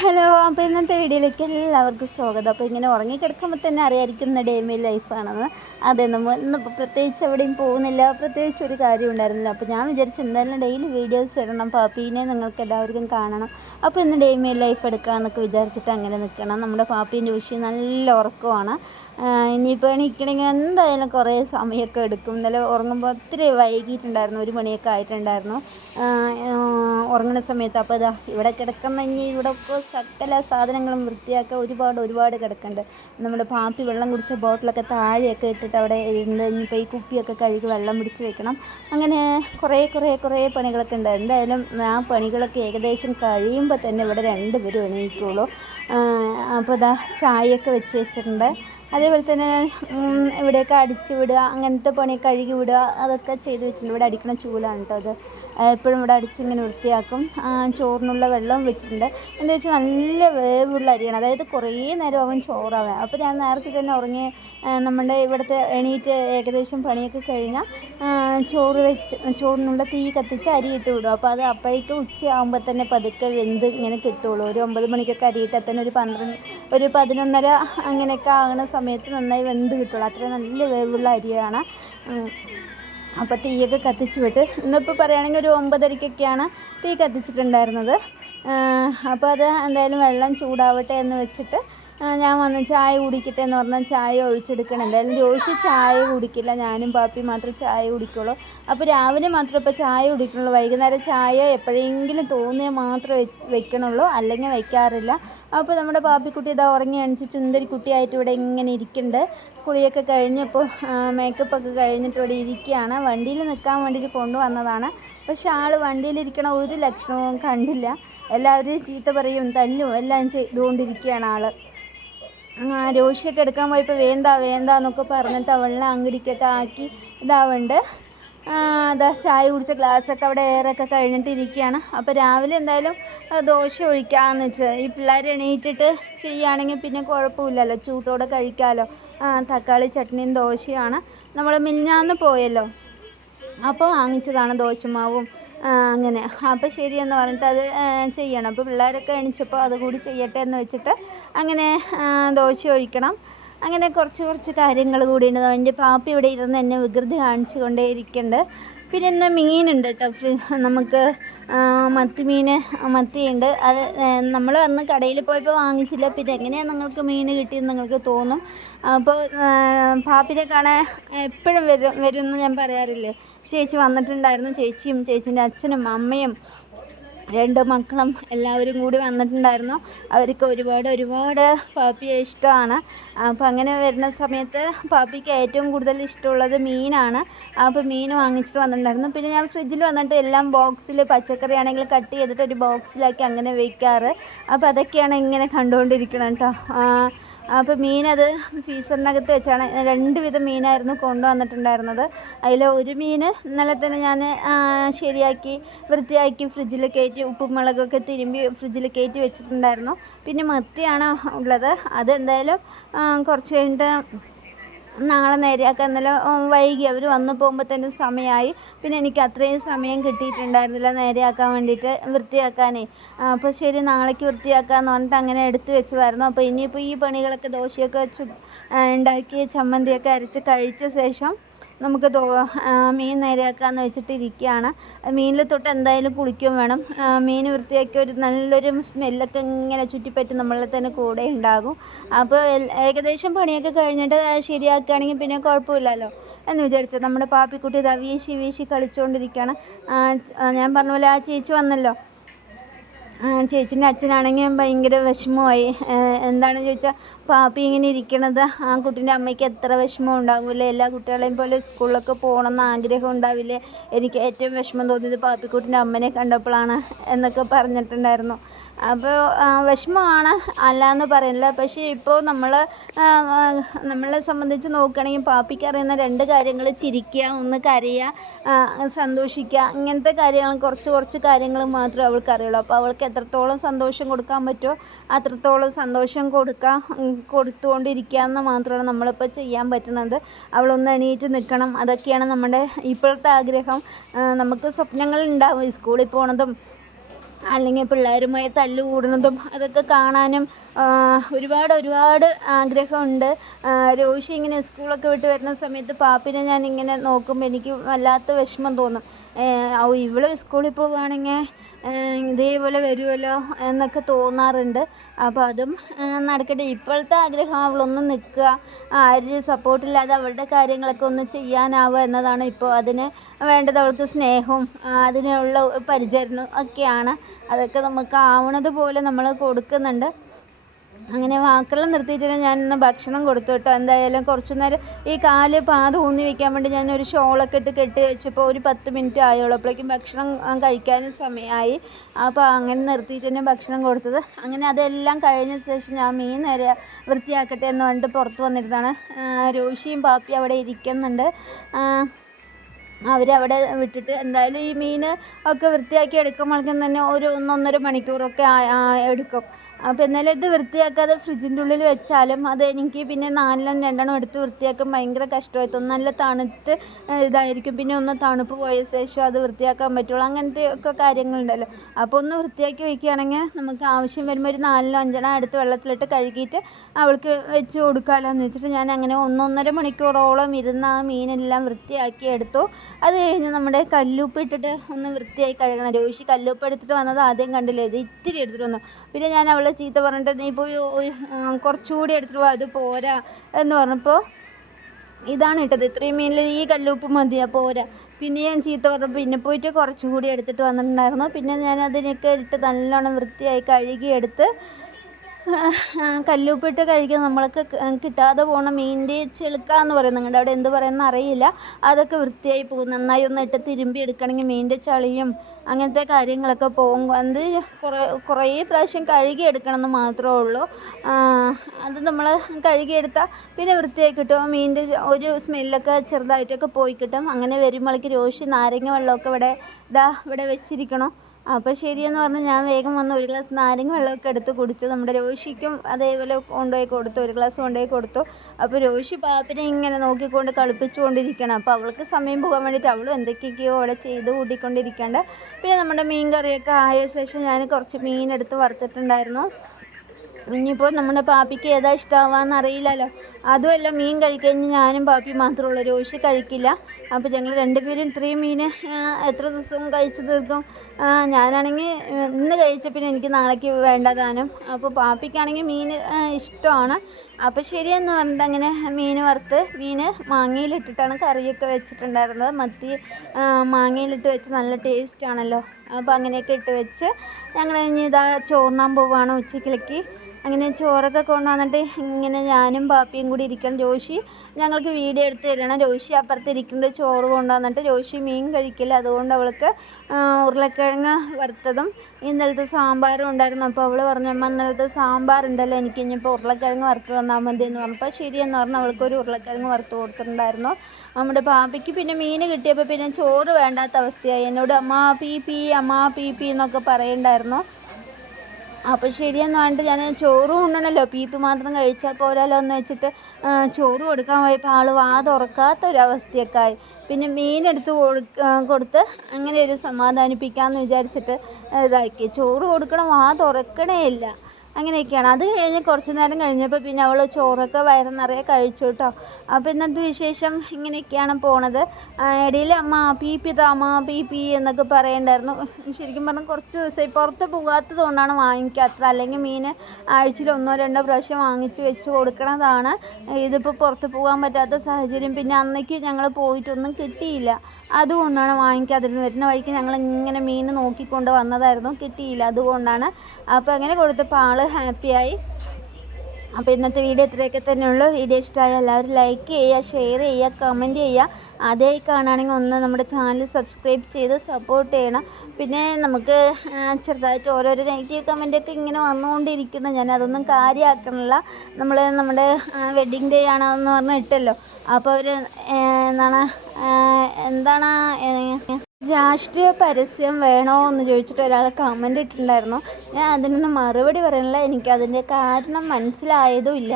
Hello. അപ്പോൾ ഇന്നത്തെ വീഡിയോയിലേക്ക് എല്ലാവർക്കും സ്വാഗതം. അപ്പോൾ ഇങ്ങനെ ഉറങ്ങിക്കിടക്കുമ്പോൾ തന്നെ അറിയാമായിരിക്കും ഇന്ന് ഡേ മൈ ലൈഫാണെന്ന്. അതെ, നമ്മൾ ഇന്നിപ്പോൾ പ്രത്യേകിച്ച് എവിടെയും പോകുന്നില്ല, പ്രത്യേകിച്ച് ഒരു കാര്യം ഉണ്ടായിരുന്നില്ല. അപ്പോൾ ഞാൻ വിചാരിച്ചു എന്തായാലും ഡെയിലി വീഡിയോസ് ഇടണം, പാപ്പീനെ നിങ്ങൾക്ക് എല്ലാവർക്കും കാണണം. അപ്പോൾ ഇന്ന് ഡേ മൈ ലൈഫ് എടുക്കാമെന്നൊക്കെ വിചാരിച്ചിട്ട് അങ്ങനെ നിൽക്കണം. നമ്മുടെ പാപ്പീൻ്റെ വിഷയം നല്ല ഉറക്കമാണ്. ഇനിയിപ്പോൾ എണീക്കണമെങ്കിൽ എന്തായാലും കുറേ സമയമൊക്കെ എടുക്കും. ഇന്നലെ ഉറങ്ങുമ്പോൾ ഒത്തിരി വൈകിട്ടുണ്ടായിരുന്നു, 1 മണിയൊക്കെ ആയിട്ടുണ്ടായിരുന്നു ഉറങ്ങുന്ന സമയത്ത്. അപ്പോൾ ഇതാ ഇവിടെ കിടക്കുന്നെങ്കിൽ ഇവിടെ ഇപ്പോൾ സകല സാധനങ്ങളും വൃത്തിയാക്കാൻ ഒരുപാട് കിടക്കുന്നുണ്ട്. നമ്മുടെ പാപ്പി വെള്ളം കുടിച്ച ബോട്ടിലൊക്കെ താഴെയൊക്കെ ഇട്ടിട്ട് അവിടെ ഇരുന്ന് ഇനിയിപ്പോൾ ഈ കുപ്പിയൊക്കെ കഴുകി വെള്ളം പിടിച്ച് വെക്കണം. അങ്ങനെ കുറേ പണികളൊക്കെ ഉണ്ട്. എന്തായാലും ആ പണികളൊക്കെ ഏകദേശം കഴിയുമ്പോൾ തന്നെ ഇവിടെ 2 പേരും എണീക്കുള്ളൂ. അപ്പോൾ ഇതാ ചായയൊക്കെ വെച്ചിട്ടുണ്ട്. അതേപോലെ തന്നെ ഇവിടെയൊക്കെ അടിച്ച് വിടുക, അങ്ങനത്തെ പണി കഴുകി വിടുക, അതൊക്കെ ചെയ്ത് വെച്ചിട്ടുണ്ട്. ഇവിടെ അടിക്കണ ചൂലാണ് കേട്ടോ അത്. എപ്പോഴും ഇവിടെ അടിച്ചിങ്ങനെ വൃത്തിയാക്കും. ചോറിനുള്ള വെള്ളം വെച്ചിട്ടുണ്ട്. എന്താ വെച്ചാൽ നല്ല വേവുള്ള അരിയാണ്, അതായത് കുറേ നേരം ആവും ചോറാവാൻ. അപ്പോൾ ഞാൻ നേരത്തെ തന്നെ ഉറങ്ങി നമ്മുടെ ഇവിടുത്തെ എണീറ്റ് ഏകദേശം പണിയൊക്കെ കഴിഞ്ഞാൽ ചോറിനുള്ള തീ കത്തിച്ച് അരി ഇട്ട് വിടും. അപ്പോൾ അത് അപ്പോഴേക്കും ഉച്ചയാകുമ്പോൾ തന്നെ പതുക്കെ വെന്ത് ഇങ്ങനെ കിട്ടുള്ളൂ. ഒരു 9 മണിക്കൊക്കെ അരിയിട്ടാൽ തന്നെ ഒരു 11:30 അങ്ങനെയൊക്കെ ആകുന്ന സമയത്ത് നന്നായി വെന്ത് കിട്ടുള്ളൂ. അത്രയും നല്ല വേവുള്ള അരിയാണ്. അപ്പോൾ തീയൊക്കെ കത്തിച്ച് വിട്ട് ഇന്നിപ്പോൾ പറയുകയാണെങ്കിൽ ഒരു 9:30-ക്കൊക്കെയാണ് തീ കത്തിച്ചിട്ടുണ്ടായിരുന്നത്. അപ്പോൾ അത് എന്തായാലും വെള്ളം ചൂടാവട്ടെ എന്ന് വെച്ചിട്ട് ഞാൻ വന്ന് ചായ കുടിക്കട്ടെ എന്ന് പറഞ്ഞാൽ ചായ ഒഴിച്ചെടുക്കണം. എന്തായാലും ജോഷി ചായ കുടിക്കില്ല, ഞാനും പാപ്പി മാത്രമേ ചായ കുടിക്കുള്ളൂ. അപ്പോൾ രാവിലെ മാത്രമേ ഇപ്പോൾ ചായ കുടിക്കുന്നുള്ളൂ. വൈകുന്നേരം ചായ എപ്പോഴെങ്കിലും തോന്നിയാൽ മാത്രമേ വെക്കണുള്ളൂ, അല്ലെങ്കിൽ വയ്ക്കാറില്ല. അപ്പോൾ നമ്മുടെ പാപ്പിക്കുട്ടി ഇതാ ഉറങ്ങി എണിച്ച് ചുന്ദരി കുട്ടിയായിട്ട് ഇവിടെ ഇങ്ങനെ ഇരിക്കുന്നുണ്ട്. കുളിയൊക്കെ കഴിഞ്ഞപ്പോൾ മേക്കപ്പൊക്കെ കഴിഞ്ഞിട്ട് ഇവിടെ ഇരിക്കുകയാണ്. വണ്ടിയിൽ നിൽക്കാൻ വേണ്ടിയിട്ട് കൊണ്ടുവന്നതാണ്. പക്ഷെ ആൾ വണ്ടിയിലിരിക്കണ ഒരു ലക്ഷണവും കണ്ടില്ല. എല്ലാവരും ചീത്ത പറയും, തല്ലും എല്ലാം ചെയ്തുകൊണ്ടിരിക്കുകയാണ് ആൾ. രോഷിയൊക്കെ എടുക്കാൻ പോയപ്പോൾ വേണ്ടാന്നൊക്കെ പറഞ്ഞിട്ട് അവളെ അങ്കടിക്കൊക്കെ ആക്കി ഇതാവുന്നുണ്ട്. അതാ ചായ കുടിച്ച ഗ്ലാസ്സൊക്കെ അവിടെ ഏറൊക്കെ കഴിഞ്ഞിട്ട് ഇരിക്കുകയാണ്. അപ്പോൾ രാവിലെ എന്തായാലും ദോശ ഒഴിക്കാമെന്ന് വെച്ചാൽ ഈ പിള്ളേർ എണീറ്റിട്ട് ചെയ്യുകയാണെങ്കിൽ പിന്നെ കുഴപ്പമില്ലല്ലോ, ചൂട്ടോടെ കഴിക്കാമല്ലോ. തക്കാളി ചട്നിയും ദോശയാണ്. നമ്മൾ മിനിഞ്ഞാന്ന് പോയല്ലോ, അപ്പോൾ വാങ്ങിച്ചതാണ് ദോശമാവും. അങ്ങനെ അപ്പോൾ ശരിയെന്ന് പറഞ്ഞിട്ട് അത് ചെയ്യണം. അപ്പോൾ പിള്ളേരൊക്കെ എണീച്ചപ്പോൾ അതുകൂടി ചെയ്യട്ടെ എന്ന് വെച്ചിട്ട് അങ്ങനെ ദോശ ഒഴിക്കണം. അങ്ങനെ കുറച്ച് കാര്യങ്ങൾ കൂടിയുണ്ട്. എൻ്റെ പാപ്പി ഇവിടെ ഇരുന്ന് എന്നെ വികൃതി കാണിച്ചു കൊണ്ടേ ഇരിക്കുന്നുണ്ട്. പിന്നെ ഇന്ന് മീനുണ്ട് കേട്ടോ, നമുക്ക് മത്തിയുണ്ട്. അത് നമ്മൾ അന്ന് കടയിൽ പോയപ്പോൾ വാങ്ങിച്ചില്ല. പിന്നെ എങ്ങനെയാണ് നിങ്ങൾക്ക് മീൻ കിട്ടിയെന്ന് നിങ്ങൾക്ക് തോന്നും. അപ്പോൾ പാപ്പിനെ കാണാൻ എപ്പോഴും വരുമെന്ന് ഞാൻ പറയാറില്ലേ. ചേച്ചി വന്നിട്ടുണ്ടായിരുന്നു, ചേച്ചിയും ചേച്ചീൻ്റെ അച്ഛനും അമ്മയും 2 മക്കളും എല്ലാവരും കൂടി വന്നിട്ടുണ്ടായിരുന്നു. അവർക്ക് ഒരുപാട് പാപ്പിയെ ഇഷ്ടമാണ്. അപ്പോൾ അങ്ങനെ വരുന്ന സമയത്ത് പാപ്പിക്ക് ഏറ്റവും കൂടുതൽ ഇഷ്ടമുള്ളത് മീനാണ്. അപ്പോൾ മീൻ വാങ്ങിച്ചിട്ട് വന്നിട്ടുണ്ടായിരുന്നു. പിന്നെ ഞാൻ ഫ്രിഡ്ജിൽ വന്നിട്ട് എല്ലാം ബോക്സിൽ, പച്ചക്കറി ആണെങ്കിൽ കട്ട് ചെയ്തിട്ട് ഒരു ബോക്സിലാക്കി അങ്ങനെ വയ്ക്കാറ്. അപ്പോൾ അതൊക്കെയാണ് ഇങ്ങനെ കണ്ടുകൊണ്ടിരിക്കണം കേട്ടോ. അപ്പോൾ മീനത് ഫ്രീസറിനകത്ത് വെച്ചാണ്. 2 വിധം മീനായിരുന്നു കൊണ്ടുവന്നിട്ടുണ്ടായിരുന്നത്. അതിൽ ഒരു മീൻ ഇന്നലെ തന്നെ ഞാൻ ശരിയാക്കി വൃത്തിയാക്കി ഫ്രിഡ്ജിൽ കയറ്റി ഉപ്പും മുളകൊക്കെ തിരുമ്പി ഫ്രിഡ്ജിൽ കയറ്റി വെച്ചിട്ടുണ്ടായിരുന്നു. പിന്നെ മത്തിയാണ് ഉള്ളത്. അതെന്തായാലും കുറച്ച് കഴിഞ്ഞിട്ട് നാളെ നേരെയാക്കാൻ. ഇന്നലെ വൈകി അവർ വന്നു പോകുമ്പോൾ തന്നെ സമയമായി. പിന്നെ എനിക്ക് അത്രയും സമയം കിട്ടിയിട്ടുണ്ടായിരുന്നില്ല നേരെയാക്കാൻ വേണ്ടിയിട്ട്, വൃത്തിയാക്കാനേ. അപ്പോൾ ശരി നാളേക്ക് വൃത്തിയാക്കാമെന്ന് പറഞ്ഞിട്ട് അങ്ങനെ എടുത്തു വെച്ചതായിരുന്നു. അപ്പോൾ ഇനിയിപ്പോൾ ഈ പണികളൊക്കെ ദോശയൊക്കെ ഉണ്ടാക്കി ചമ്മന്തിയൊക്കെ അരച്ച് കഴിച്ച ശേഷം നമുക്ക് മീൻ നേരെയാക്കാമെന്ന് വെച്ചിട്ടിരിക്കുകയാണ്. മീനിൽ തൊട്ട് എന്തായാലും കുളിക്കുകയും വേണം. മീൻ വൃത്തിയാക്കി ഒരു നല്ലൊരു സ്മെല്ലൊക്കെ ഇങ്ങനെ ചുറ്റിപ്പറ്റി നമ്മളെ തന്നെ കൂടെ ഉണ്ടാകും. അപ്പോൾ ഏകദേശം പണിയൊക്കെ കഴിഞ്ഞിട്ട് ശരിയാക്കുകയാണെങ്കിൽ പിന്നെ കുഴപ്പമില്ലല്ലോ എന്ന് വിചാരിച്ചു. നമ്മുടെ പാപ്പിക്കുട്ടി ഇതാ വീശി കളിച്ചുകൊണ്ടിരിക്കുകയാണ്. ഞാൻ പറഞ്ഞ പോലെ ആ ചേച്ചി വന്നല്ലോ, ചേച്ചീൻ്റെ അച്ഛനാണെങ്കിൽ ഭയങ്കര വിഷമമായി. എന്താണെന്ന് ചോദിച്ചാൽ പാപ്പി ഇങ്ങനെ ഇരിക്കണത് ആ കുട്ടീൻ്റെ അമ്മയ്ക്ക് എത്ര വിഷമം ഉണ്ടാകില്ലേ. എല്ലാ കുട്ടികളെയും പോലെ സ്കൂളിലൊക്കെ പോകണമെന്ന് ആഗ്രഹം ഉണ്ടാവില്ലേ. എനിക്ക് ഏറ്റവും വിഷമം തോന്നിയത് പാപ്പിക്കുട്ടീൻ്റെ അമ്മനെ കണ്ടപ്പോഴാണ് എന്നൊക്കെ പറഞ്ഞിട്ടുണ്ടായിരുന്നു. അപ്പോൾ വിഷമമാണ്, അല്ലാന്ന് പറയില്ല. പക്ഷേ ഇപ്പോൾ നമ്മളെ സംബന്ധിച്ച് നോക്കുകയാണെങ്കിൽ പാപ്പിക്ക് അറിയുന്ന 2 കാര്യങ്ങൾ: ചിരിക്കുക, ഒന്ന് കരയുക, സന്തോഷിക്കുക. ഇങ്ങനത്തെ കാര്യങ്ങൾ കുറച്ച് കാര്യങ്ങൾ മാത്രമേ അവൾക്ക് അറിയുള്ളൂ. അപ്പോൾ അവൾക്ക് എത്രത്തോളം സന്തോഷം കൊടുക്കാൻ പറ്റുമോ അത്രത്തോളം സന്തോഷം കൊടുത്തുകൊണ്ടിരിക്കുക എന്ന് മാത്രമാണ് നമ്മളിപ്പോൾ ചെയ്യാൻ പറ്റുന്നത്. അവളൊന്ന് എണീറ്റ് നിൽക്കണം, അതൊക്കെയാണ് നമ്മുടെ ഇപ്പോഴത്തെ ആഗ്രഹം. നമുക്ക് സ്വപ്നങ്ങൾ ഉണ്ടാവും, സ്കൂളിൽ പോകണതും അല്ലെങ്കിൽ പിള്ളേരുമായി തല്ല് കൂടുന്നതും അതൊക്കെ കാണാനും ഒരുപാട് ആഗ്രഹമുണ്ട്. രോഷി ഇങ്ങനെ സ്കൂളൊക്കെ വിട്ട് വരുന്ന സമയത്ത് പാപ്പിനെ ഞാനിങ്ങനെ നോക്കുമ്പോൾ എനിക്ക് വല്ലാത്ത വിഷമം തോന്നും. ഇവള് സ്കൂളിൽ പോവുകയാണെങ്കിൽ ഇതേപോലെ വരുമല്ലോ എന്നൊക്കെ തോന്നാറുണ്ട്. അപ്പോൾ അതും നടക്കട്ടെ. ഇപ്പോഴത്തെ ആഗ്രഹം അവളൊന്ന് നിൽക്കുക, ആരും സപ്പോർട്ടില്ലാതെ അവളുടെ കാര്യങ്ങളൊക്കെ ഒന്ന് ചെയ്യാനാവുക എന്നതാണ്. ഇപ്പോൾ അതിന് വേണ്ടത് അവൾക്ക് സ്നേഹവും അതിനുള്ള പരിചരണം ഒക്കെയാണ്. അതൊക്കെ നമുക്ക് ആവണത് പോലെ നമ്മൾ കൊടുക്കുന്നുണ്ട്. അങ്ങനെ വാക്കെല്ലാം നിർത്തിയിട്ട് ഞാനിന്ന് ഭക്ഷണം കൊടുത്തു കേട്ടോ. എന്തായാലും കുറച്ച് നേരം ഈ കാല് പാത ഊന്നി വെക്കാൻ വേണ്ടി ഞാനൊരു ഷോളൊക്കെ ഇട്ട് കെട്ടി വെച്ചപ്പോൾ ഒരു 10 മിനിറ്റ് ആയുള്ളൂ. അപ്പോഴേക്കും ഭക്ഷണം കഴിക്കാനും സമയമായി. അപ്പോൾ അങ്ങനെ നിർത്തിയിട്ട് തന്നെ ഭക്ഷണം കൊടുത്തത്. അങ്ങനെ അതെല്ലാം കഴിഞ്ഞ ശേഷം ഞാൻ മീൻ നേരെ വൃത്തിയാക്കട്ടെ എന്ന് പറഞ്ഞിട്ട് പുറത്ത് വന്നിരുന്നതാണ്. രോഷിയും പാപ്പിയും അവിടെ ഇരിക്കുന്നുണ്ട്. അവരവിടെ വിട്ടിട്ട് എന്തായാലും ഈ മീൻ ഒക്കെ വൃത്തിയാക്കി എടുക്കുമ്പോഴേക്കും തന്നെ ഒരു 1-1.5 മണിക്കൂറൊക്കെ എടുക്കും. അപ്പോൾ എന്നാലും ഇത് വൃത്തിയാക്കാതെ ഫ്രിഡ്ജിൻ്റെ ഉള്ളിൽ വെച്ചാലും അത് എനിക്ക് പിന്നെ 4-2 എണ്ണം എടുത്ത് വൃത്തിയാക്കാൻ ഭയങ്കര കഷ്ടമായി തോന്നും. നല്ല തണുത്ത് ഇതായിരിക്കും. പിന്നെ ഒന്ന് തണുപ്പ് പോയ ശേഷം അത് വൃത്തിയാക്കാൻ പറ്റുള്ളൂ. അങ്ങനത്തെ ഒക്കെ കാര്യങ്ങളുണ്ടല്ലോ. അപ്പോൾ ഒന്ന് വൃത്തിയാക്കി വയ്ക്കുകയാണെങ്കിൽ നമുക്ക് ആവശ്യം വരുമ്പോൾ ഒരു 4-5 എണ്ണം എടുത്ത് വെള്ളത്തിലിട്ട് കഴുകിയിട്ട് അവൾക്ക് വെച്ച് കൊടുക്കാമല്ലോ എന്ന് വെച്ചിട്ട് ഞാൻ അങ്ങനെ 1-1.5 മണിക്കൂറോളം ഇരുന്ന് ആ മീനെല്ലാം വൃത്തിയാക്കി എടുത്തു. അത് കഴിഞ്ഞ് നമ്മുടെ കല്ലുപ്പ് ഇട്ടിട്ട് ഒന്ന് വൃത്തിയായി കഴുകണം. രോഷി കല്ലുപ്പ് എടുത്തിട്ട് വന്നത് ആദ്യം കണ്ടില്ലേ, ഇത് ഇത്തിരി എടുത്തിട്ട് വന്നു. പിന്നെ ഞാൻ അവളെ ചീത്ത പറഞ്ഞിട്ട് നീ പോയി കുറച്ചുകൂടി എടുത്തിട്ട് പോവാ, അത് പോരാ എന്ന് പറഞ്ഞപ്പോൾ ഇതാണ് ഇട്ടത്, ഇത്രയും മീനിൽ ഈ കല്ലുപ്പ് മതിയാ പോരാ. പിന്നെ ഞാൻ ചീത്ത പറഞ്ഞപ്പോൾ പിന്നെ പോയിട്ട് കുറച്ചുകൂടി എടുത്തിട്ട് വന്നിട്ടുണ്ടായിരുന്നു. പിന്നെ ഞാൻ അതിനൊക്കെ ഇട്ട് നല്ലോണം വൃത്തിയായി കഴുകിയെടുത്ത് കല്ലുപ്പിട്ട് കഴിക്കാൻ നമ്മൾക്ക് കിട്ടാതെ പോകണം. മീനിൻ്റെ ചെളുക്ക എന്ന് പറയും, നിങ്ങളുടെ അവിടെ എന്ത് പറയുന്ന അറിയില്ല. അതൊക്കെ വൃത്തിയായി പോകും. നന്നായി ഒന്ന് ഇട്ട് തിരുമ്പി എടുക്കണമെങ്കിൽ മീനിൻ്റെ ചളിയും അങ്ങനത്തെ കാര്യങ്ങളൊക്കെ പോകും. അത് കുറേ പ്രാവശ്യം കഴുകിയെടുക്കണമെന്ന് മാത്രമേ ഉള്ളൂ. അത് നമ്മൾ കഴുകിയെടുത്താൽ പിന്നെ വൃത്തിയായി കിട്ടും. മീനിൻ്റെ ഒരു സ്മെല്ലൊക്കെ ചെറുതായിട്ടൊക്കെ പോയി കിട്ടും. അങ്ങനെ വരുമ്പോഴേക്ക് രോഷി നാരങ്ങ വെള്ളമൊക്കെ ഇവിടെ വെച്ചിരിക്കണം. അപ്പോൾ ശരിയെന്ന് പറഞ്ഞ് ഞാൻ വേഗം വന്ന് ഒരു ഗ്ലാസ് നാരങ്ങ വെള്ളമൊക്കെ എടുത്ത് കുടിച്ചു. നമ്മുടെ രോഷിക്കും അതേപോലെ കൊണ്ടുപോയി കൊടുത്തു, ഒരു ഗ്ലാസ് കൊണ്ടുപോയി കൊടുത്തു. അപ്പോൾ രോഷി പാപ്പിനെ ഇങ്ങനെ നോക്കിക്കൊണ്ട് കളിപ്പിച്ചുകൊണ്ടിരിക്കണം. അപ്പോൾ അവൾക്ക് സമയം പോകാൻ വേണ്ടിയിട്ട് അവളും എന്തൊക്കെയൊക്കെയോ അവിടെ ചെയ്ത് കൂട്ടിക്കൊണ്ടിരിക്കേണ്ട. പിന്നെ നമ്മുടെ മീൻ കറിയൊക്കെ ആയ ശേഷം ഞാൻ കുറച്ച് മീനെടുത്ത് വറുത്തിട്ടുണ്ടായിരുന്നു. ഇനിയിപ്പോൾ നമ്മുടെ പാപ്പിക്ക് ഏതാ ഇഷ്ടമാവാന്ന് അറിയില്ലല്ലോ. അതുമല്ല, മീൻ കഴിക്കാൻ ഞാനും പാപ്പി മാത്രമേ ഉള്ളൂ, രോഷി കഴിക്കില്ല. അപ്പോൾ ഞങ്ങൾ രണ്ടുപേരും ഇത്രയും മീൻ എത്ര ദിവസവും കഴിച്ചു തീർക്കും. ഞാനാണെങ്കിൽ ഇന്ന് കഴിച്ച പിന്നെ എനിക്ക് നാളേക്ക് വേണ്ടതാനും. അപ്പോൾ പാപ്പിക്കാണെങ്കിൽ മീൻ ഇഷ്ടമാണ്. അപ്പോൾ ശരിയെന്ന് പറഞ്ഞിട്ട് അങ്ങനെ മീൻ വറുത്ത്, മീൻ മാങ്ങയിലിട്ടിട്ടാണ് കറിയൊക്കെ വെച്ചിട്ടുണ്ടായിരുന്നത്. മത്തി മാങ്ങയിലിട്ട് വെച്ച് നല്ല ടേസ്റ്റാണല്ലോ. അപ്പോൾ അങ്ങനെയൊക്കെ ഇട്ട് വെച്ച് ഞങ്ങൾ ഇനി ഇതാ ചോറുണ്ണാൻ പോവുകയാണ് ഉച്ചക്കിലേക്ക്. അങ്ങനെ ചോറൊക്കെ കൊണ്ടുവന്നിട്ട് ഇങ്ങനെ ഞാനും പാപ്പിയും കൂടി ഇരിക്കണം. രോഷി ഞങ്ങൾക്ക് വീഡിയോ എടുത്ത് തരണം. രോഷി അപ്പുറത്ത് ഇരിക്കുന്നുണ്ട് ചോറ് കൊണ്ടുവന്നിട്ട്. രോഷി മീൻ കഴിക്കില്ല, അതുകൊണ്ട് അവൾക്ക് ഉരുളക്കിഴങ്ങ് വറുത്തതും ഇന്നലത്തെ സാമ്പാറും ഉണ്ടായിരുന്നു. അപ്പോൾ അവൾ പറഞ്ഞു, അമ്മ ഇന്നലത്തെ സാമ്പാറുണ്ടല്ലോ, എനിക്ക് ഇനിയിപ്പോൾ ഉരുളക്കിഴങ്ങ് വറുത്ത് തന്നാൽ മതി എന്ന് പറഞ്ഞപ്പോൾ ശരിയെന്ന് പറഞ്ഞാൽ അവൾക്കൊരു ഉരുളക്കിഴങ്ങ് വറുത്ത് കൊടുത്തിട്ടുണ്ടായിരുന്നു. നമ്മുടെ പാപ്പിക്ക് പിന്നെ മീൻ കിട്ടിയപ്പോൾ പിന്നെ ചോറ് വേണ്ടാത്ത അവസ്ഥയായി. എന്നോട് അമ്മ പീ പീ എന്നൊക്കെ പറയുന്നുണ്ടായിരുന്നു. അപ്പോൾ ശരിയെന്ന് പറഞ്ഞിട്ട് ഞാൻ ചോറും ഉണ്ണണമല്ലോ, പീപ്പ് മാത്രം കഴിച്ചാൽ പോരാലോ എന്ന് വെച്ചിട്ട് ചോറ് കൊടുക്കാൻ പോയപ്പോൾ ആൾ വാ തുറക്കാത്തൊരവസ്ഥയൊക്കെ ആയി. പിന്നെ മീനെടുത്ത് കൊടുത്ത് അങ്ങനെ ഒരു സമാധാനിപ്പിക്കാമെന്ന് വിചാരിച്ചിട്ട് ഇതാക്കി. ചോറ് കൊടുക്കണം, വാ തുറക്കണേ ഇല്ല. അങ്ങനെയൊക്കെയാണ്. അത് കഴിഞ്ഞ് കുറച്ച് നേരം കഴിഞ്ഞപ്പോൾ പിന്നെ അവൾ ചോറൊക്കെ വയറ് നിറയെ കഴിച്ചു കേട്ടോ. അപ്പോൾ ഇന്നത്തെ വിശേഷം ഇങ്ങനെയൊക്കെയാണ് പോണത്. ഇടയിൽ അമ്മ പീ പീ എന്നൊക്കെ പറയണ്ടായിരുന്നു. ശരിക്കും പറഞ്ഞാൽ കുറച്ച് ദിവസമായി പുറത്ത് പോകാത്തത് കൊണ്ടാണ് വാങ്ങിക്കാത്തത്. അല്ലെങ്കിൽ മീൻ ആഴ്ചയിൽ 1-2 പ്രാവശ്യം വാങ്ങിച്ച് വെച്ച് കൊടുക്കണതാണ്. ഇതിപ്പോൾ പുറത്ത് പോകാൻ പറ്റാത്ത സാഹചര്യം. പിന്നെ അന്നേക്ക് ഞങ്ങൾ പോയിട്ടൊന്നും കിട്ടിയില്ല, അതുകൊണ്ടാണ് വാങ്ങിക്കാതിരുന്നത്. വരുന്ന വഴിക്ക് ഞങ്ങൾ ഇങ്ങനെ മീൻ നോക്കിക്കൊണ്ട് വന്നതായിരുന്നു, കിട്ടിയില്ല, അതുകൊണ്ടാണ്. അപ്പോൾ അങ്ങനെ കൊടുത്തപ്പോൾ ആൾ ഹാപ്പിയായി. അപ്പോൾ ഇന്നത്തെ വീഡിയോ ഇത്രയൊക്കെ തന്നെയുള്ളൂ. വീഡിയോ ഇഷ്ടമായ എല്ലാവരും ലൈക്ക് ചെയ്യുക, ഷെയർ ചെയ്യുക, കമൻറ്റ് ചെയ്യുക. ആദ്യമായി കാണുകയാണെങ്കിൽ ഒന്ന് നമ്മുടെ ചാനൽ സബ്സ്ക്രൈബ് ചെയ്ത് സപ്പോർട്ട് ചെയ്യണം. പിന്നെ നമുക്ക് ചെറുതായിട്ട് ഓരോരോ നെഗറ്റീവ് കമൻറ്റൊക്കെ ഇങ്ങനെ വന്നുകൊണ്ടിരിക്കുന്നു. ഞാൻ അതൊന്നും കാര്യമാക്കണില്ല. നമ്മുടെ വെഡ്ഡിങ് ഡേ ആണെന്ന് പറഞ്ഞാൽ ഇട്ടല്ലോ. അപ്പോൾ അവർ എന്താണ് രാഷ്ട്രീയ പരസ്യം വേണോ എന്ന് ചോദിച്ചിട്ട് ഒരാൾ കമൻ്റ് ഇട്ടിട്ടുണ്ടായിരുന്നു. ഞാൻ അതിനൊന്നും മറുപടി പറയണില്ല, എനിക്കതിൻ്റെ കാരണം മനസ്സിലായതും ഇല്ല.